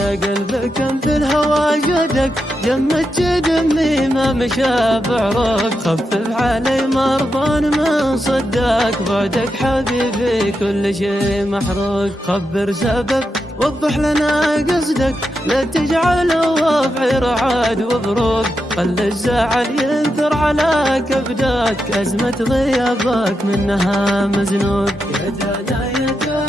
يا قلبي كم في الهوى جدك، جمت دمي ما مشى بعرق. خفف علي مرضان من صدك، بعدك حبيبي كل شي محروق. خبر سبب وضح لنا قصدك، لا تجعل وضعي رعاد وبروق. خلي الزعل ينثر على كبدك، أزمة غيابك منها مزنوق. يا دانا يا دانا